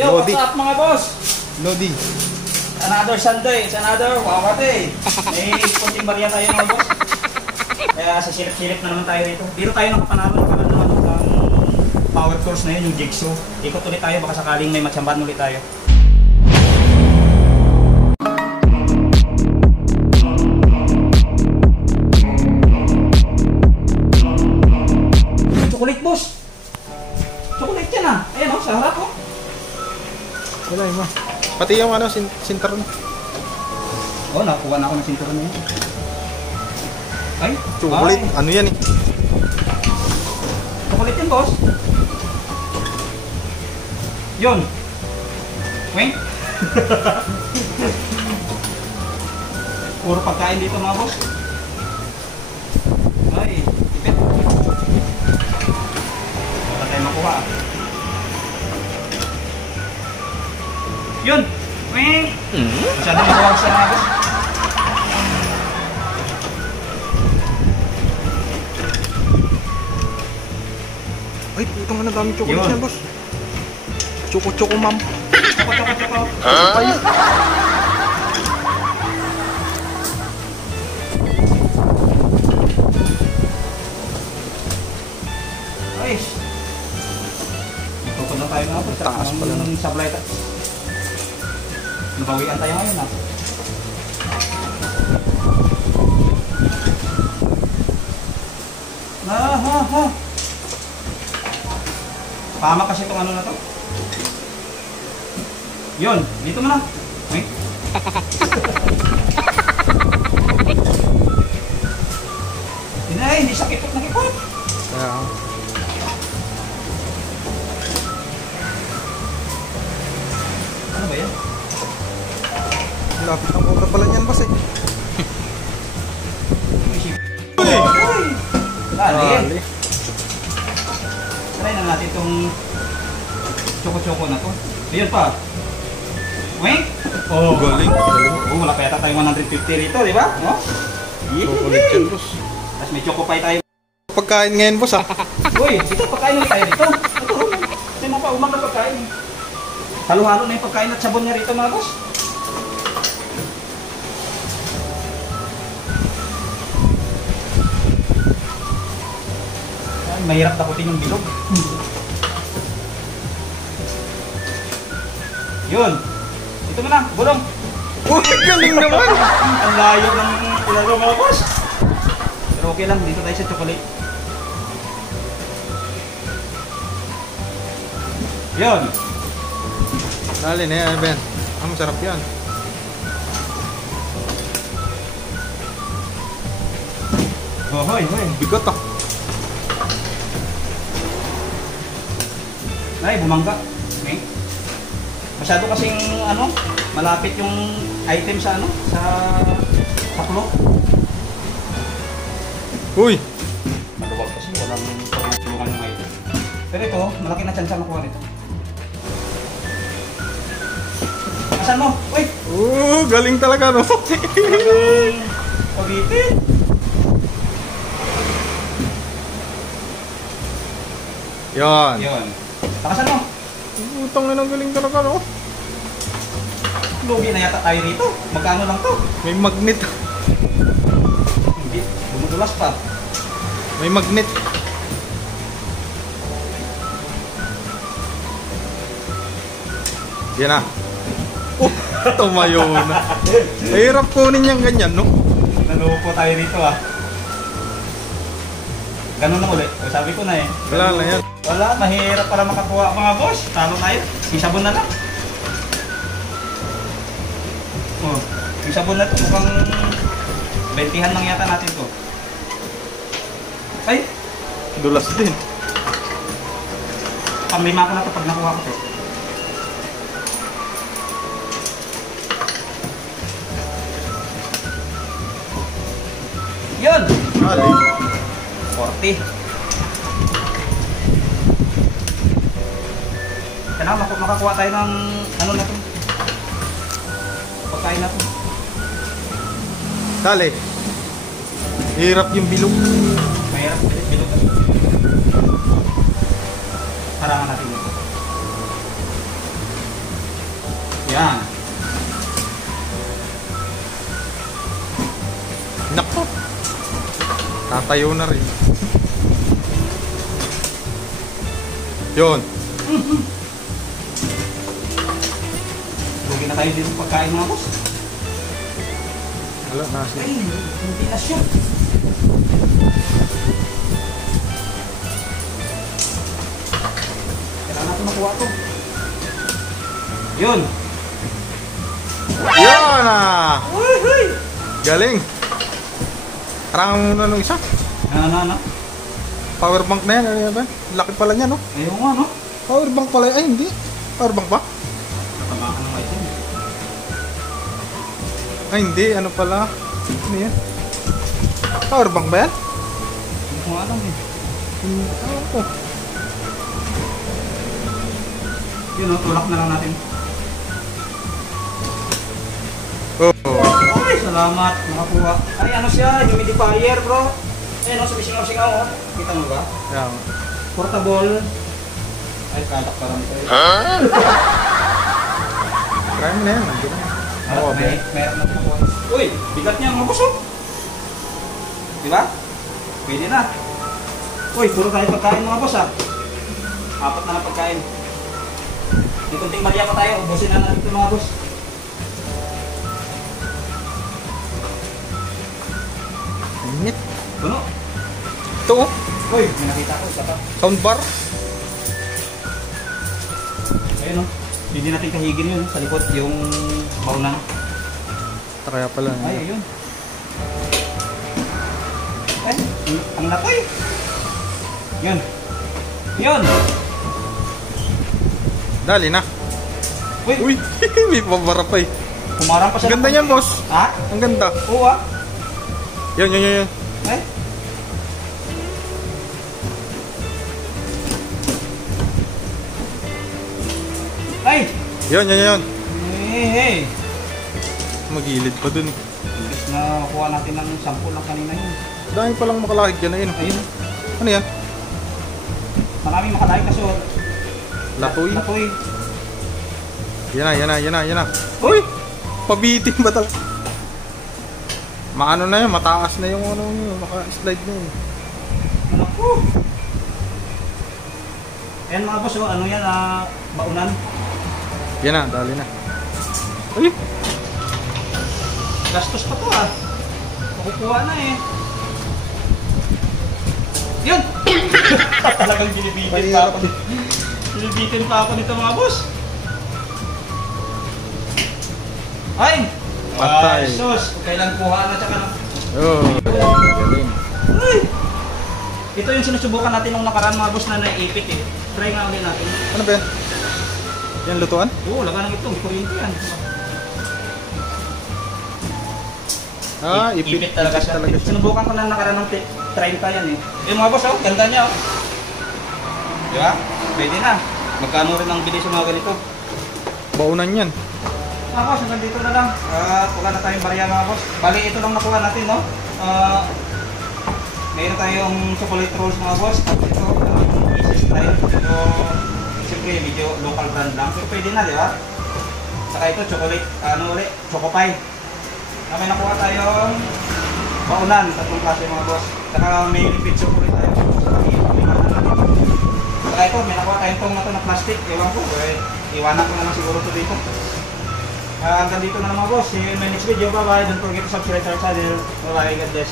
Yo, what's up mga boss? Lodi. Another Sunday, it's another Wawa Day. May kunting barya tayo mga boss. Kaya sa silip-silip na naman tayo rito. Dito tayo nakapanalo naman ng power course na yun, yung jigsaw. Ikot ulit tayo, baka sakaling may matsambahan ulit tayo. Chocolate boss! Chocolate yan ah! Ayan o, sa harap o. Wala yun ba? Pati yung ano, sintaron. Oo, nakuha na ako ng sintaron na yan. Ay, chocolate, ay. ano yan eh? Chocolate yan boss. Yun. Weng. Puro pagkain dito mga boss. Ay, ipit. Wala tayo makuha. Yun. Weng. Masyadong makuha siya mga boss. Ay, putang na daming chocolate yan, boss. Choco ma'am. Choco. Ay. Ay. Tutod na tayo mga boss. Taas pala ng sablay tayo. Nabawian tayo ngayon ah. Ha. Pama kasi itong ano na to. Yun, dito mo na. Wait. Hindi siya kipot na kipot. Yeah. Ano ba yan? Lapit ang obra pala niyan, boss eh. Uy! Dali. Dali. Try na natin itong choco na to. Ayun pa. Wait. Oh, Galing. Oh, wala pa yata tayong 150 rito, di ba? No? Chocolate yan, boss. Tapos may choco pie tayo. Pagkain ngayon, boss ah. Uy, ito pagkain ulit tayo dito. Ito, may mga paumang na pagkain. Halo-halo na yung pagkain at sabon niya rito mga boss. Ay, mahirap takutin yung bilog. Yun. Ito mo na, bulong. Uy, galing naman. Ang layo ng laro mga boss. Pero okay lang, dito tayo sa chocolate. Yun. Dali na yan, Ben. Ah, masarap yan. Oh, hoy. Bigot ah. Ay, bumangga. Okay. Masyado kasing ano, malapit yung item sa ano, sa taklo. Uy. Maluwag kasi, walang pagtulungan yung item. Pero ito, malaki na chance makuha nito. Asan mo? Uy! Galing talaga no. Talagang pagitin. Yan. Yun. Takasan mo. Utang na ng galing talaga no. Lugi na yata tayo rito. Magkano lang to? May magnet. Hindi. Bumudulas pa. May magnet. Yan na. Tumayo na. Mahirap kunin yung ganyan no. Nalupo tayo rito ah. Ganun na ulit. Sabi ko na eh. Wala na yan. Wala, mahirap para makakuha mga boss. Talo tayo. Yung sabon na lang. Oh, yung sabon na ito. Mukhang 20han lang yata natin to. Ay! Dulas din. Pamlima ko na ito pag nakuha ko to. Yun! Ali. 40. Kailangan makakuha tayo ng ano na ito. Pagkain na ito. Dali. Hirap yung bilog. Mahirap bilog. Harangan natin ito. Yan. Nako. Tatayo na rin. Yun. Lugi na tayo dito pagkain mga boss. Wala na siya. Ay, hindi na siya. Kailangan natin makuha to. Yun. Yun ah! Uy, uy. Galing. Parang ano isa? Ano? Power bank na yan. Ano yan ba? Laki pala niya, no? Ayaw nga, no? Power bank pala. Ay, hindi. Power bank ba? Tamakan ng item. Ay, hindi. Ano pala? Ano yan? Power bank ba yan? Hindi ko nga alam eh. Ano ko? Yun, oh, tulak na lang natin. Oh. Ay, salamat. Nakakuha. Ay, ano siya? Humidifier, bro. Ay, ano, sumisingaw-singaw, oh. Kita mo ba? Yan. Portable. Ay, kalak pa rin ito. Try mo na yan. Nandun na. Oo, Meron na ito. Uy, bigat niya mga boss, oh. Diba? Pwede na. Uy, puro tayo pagkain mga boss, ah. 4 na lang pagkain. May kunting malya pa tayo. Ubusin na natin ito mga boss. Init. Puno. Ito oh. Uy, may nakita ko. Isa pa. Soundbar. Ayun, oh. Hindi natin kahigin yun. Sa likod, yung baunan. Kaya pala. Ay, ayun. Ay, ang laki. Yun. Yun. Dali na. Uy, Uy, may pabara pa eh. kumarang pa siya. Ang ganda niyan, boss. Ha? Ang ganda. Oo, ah. Yan. Ay. Ay! Yan. Hey! Magilid pa dun. Imbis na kuha natin ng sample lang kanina yun. Dahil palang makalakid yan na yun. Ayun. Ano yan? Maraming makalaki kaso Latoy. latoy. Yan na. Uy! Pabitin ba talaga? Maano na yun, mataas na yung ano yun, maka-slide na yun. Naku! Ayan mga boss, oh, ano yan, baunan. Yan na, dali na. Uy! Gastos pa to ah. Makukuha na eh. Yun! Talagang ginibitin pa ako. Ginibitin pa ako nito mga boss. Ay! Patay. Ay, sus! Kailan kuha na tsaka na. Oh, galing. Ay! Ito yung sinusubukan natin nung nakaraan mga boss na naipit eh. Try nga ulit natin. Ano ba yan? Yan lutuan? Oo, laga ng itong. Kuryente yan. Ipit talaga siya. Sinubukan ko na nakaraan ng 30 yan eh. Yung mga boss, oh, ganda niya oh. Di ba? Pwede na. Magkano rin ang bilis yung mga ganito. Baunan yan. Mga boss, hanggang dito na lang. Wala na tayong barya mga boss. Bali, ito lang nakuha natin, no? Mayroon tayong chocolate rolls mga boss. Tapos ito, pieces style. So, siyempre, medyo local brand lang. So, pwede na, di ba? Saka ito, chocolate, choco pie. May nakuha tayong baunan, 3 klase mga boss. Saka may liquid chocolate tayo. Saka ito, may nakuha tayong tong na to na plastic. Ewan ko, iwanan ko na lang siguro ito dito. Hanggang dito na lang mga boss. See you in my next video. Bye bye. Don't forget to subscribe to our channel. Bye bye. God bless.